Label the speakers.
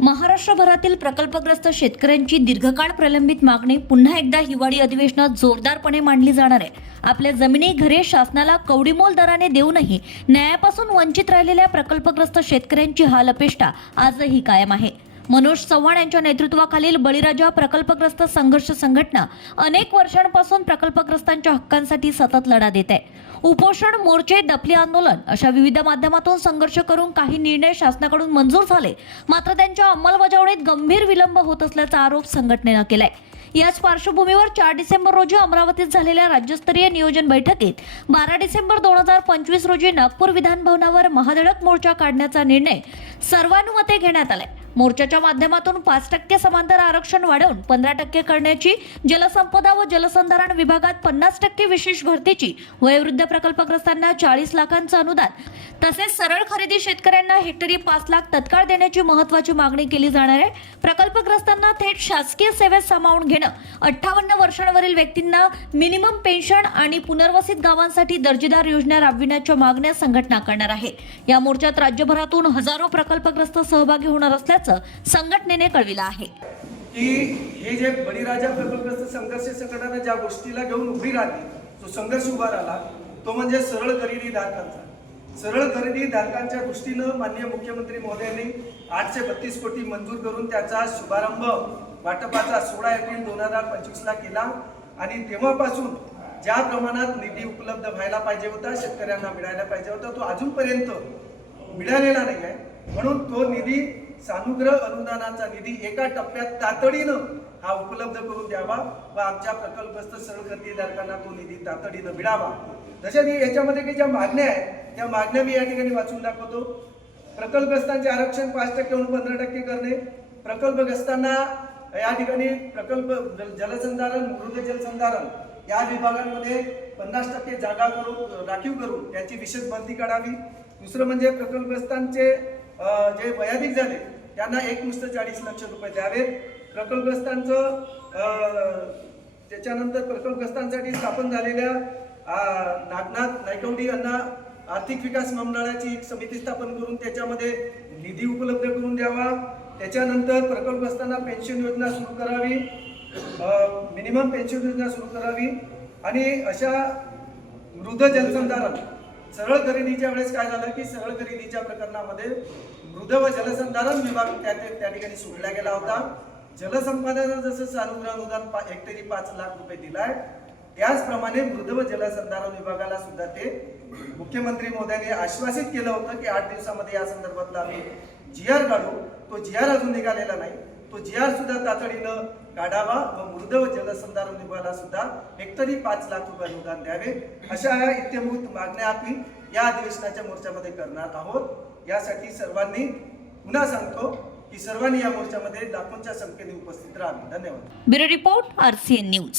Speaker 1: महाराष्ट्रभरातील प्रकल्पग्रस्त शेतकऱ्यांची दीर्घकाळ प्रलंबित मागणी पुन्हा एकदा हिवाळी अधिवेशनात जोरदारपणे मांडली जाणार आहे. आपल्या जमिनी घरे शासनाला कवडीमोल दराने देऊनही न्यायापासून वंचित राहिलेल्या प्रकल्पग्रस्त शेतकऱ्यांची हाल अपेष्टा आजही कायम आहे. मनोज चव्हाण यांच्या नेतृत्वाखालील बळीराजा प्रकल्पग्रस्त संघर्ष संघटना अनेक वर्षांपासून प्रकल्पग्रस्तांच्या हक्कांसाठी सतत लढा देत आहे. उपोषण मोर्चे दफली आंदोलन अशा विविध माध्यमातून संघर्ष करून काही निर्णय शासनाकडून मंजूर झाले. मात्र त्यांच्या अंमलबजावणीत गंभीर विलंब होत असल्याचा आरोप संघटनेनं केलाय. याच पार्श्वभूमीवर चार डिसेंबर रोजी अमरावतीत झालेल्या राज्यस्तरीय नियोजन बैठकीत बारा डिसेंबर दोन हजार पंचवीस रोजी नागपूर विधानभवनावर महाधडक मोर्चा काढण्याचा निर्णय सर्वानुमते घेण्यात आलाय. मोर्चाच्या माध्यमातून पाच टक्के समांतर आरक्षण वाढवून पंधरा टक्के करण्याची जलसंपदा व जलसंधारण विभागात पन्नास टक्के विशेष भरतीची वयोवृद्ध प्रकल्पग्रस्तांना चाळीस लाखांचं अनुदान. तसेच सरळ खरेदी शेतकऱ्यांना हेक्टरी पाच लाख तत्काळ देण्याची महत्वाची मागणी केली जाणार आहे. प्रकल्पग्रस्तांना थेट शासकीय सेवेत सामावून घेणं अठ्ठावन्न वर्षांवरील व्यक्तींना मिनिमम पेन्शन आणि पुनर्वसित गावांसाठी दर्जेदार योजना राबविण्याच्या मागण्या संघटना करणार आहे. या मोर्चात राज्यभरातून हजारो प्रकल्पग्रस्त सहभागी होणार असल्याचं संघटनेने कळविलं आहे.
Speaker 2: की हे जे बळीराजा प्रकल्पग्रस्त संघर्ष संघटना ज्या गोष्टीला घेऊन उभी राहिली जो संघर्ष उभा राहिला तो म्हणजे सरळ गरिबी धारकांचा सरळ खरेदी धारकांच्या दृष्टीनं माननीय मुख्यमंत्री महोदयांनी आठशे बत्तीस कोटी मंजूर करून त्याचा शुभारंभ वाटपाचा सोळा एप्रिल दोन हजार पंचवीसला केला. आणि तेव्हापासून ज्या प्रमाणात निधी उपलब्ध व्हायला पाहिजे होता शेतकऱ्यांना मिळायला पाहिजे होता तो अजूनपर्यंत मिळालेला नाही आहे म्हणून तो निधी सानुग्रह अनुदानाचा निधी एका टप्प्यात तातडीनं हा उपलब्ध करून द्यावा व आमच्या प्रकल्पस्थ सरळ तो निधी तातडीनं मिळावा. जशा याच्यामध्ये काही ज्या मागण्या आहेत त्या मागण्या मी या ठिकाणी वाचून दाखवतो. प्रकल्पग्रस्तांचे आरक्षण पाच टक्केहून पंधरा टक्के करणे. प्रकल्पग्रस्तांना या ठिकाणी प्रकल्प जलसंधारण मृद जलसंधारण या विभागांमध्ये पन्नास टक्के जागा करून राखीव करून त्याची विशेष भरती काढावी. दुसरं म्हणजे प्रकल्पग्रस्तांचे जे वयाधिक झाले त्यांना एक नुसतं चाळीस लक्ष रुपये द्यावेत. प्रकल्पग्रस्तांचं त्याच्यानंतर प्रकल्पग्रस्तांसाठी स्थापन झालेल्या नागनाथ नायकवडी यांना आर्थिक विकास मंडळाची एक समिती स्थापन करून त्याच्यामध्ये निधी उपलब्ध करून द्यावा. त्याच्यानंतर प्रकल्पग्रस्तांना पेन्शन योजना सुरू करावी. मिनिमम पेन्शन योजना सुरू करावी. आणि अशा मृद जलसंधारण सरळ खरेदीच्या वेळेस काय झालं की सरळ खरेदीच्या प्रकरणामध्ये मृद व जलसंधारण विभाग त्या त्या- ठिकाणी सोडला गेला होता. जलसंपादनानं जसं सानुग्रह अनुदान पा- हेक्टरी पाच लाख रुपये दिलाय त्याचप्रमाणे मृद व जलसंधारण विभागाला सुद्धा ते मुख्यमंत्री मोदयांनी आश्वासित केलं होतं की आठ दिवसामध्ये या संदर्भातला आम्ही जी आर काढू. तो जी आर अजून निघालेला नाही. तो जी आर सुद्धा तातडीनं काढावा व मृद व जलसंधारण विभागाला सुद्धा हेक्टरी पाच लाख रुपये अनुदान द्यावे. अशा या इत्यंभूत मागण्या आपण या अधिवेशनाच्या मोर्चामध्ये करणार आहोत. यासाठी सर्वांनी पुन्हा सांगतो की सर्वांनी या मोर्चामध्ये लाखोंच्या संख्येने उपस्थित राहावे. धन्यवाद.
Speaker 1: Bureau report RCN news.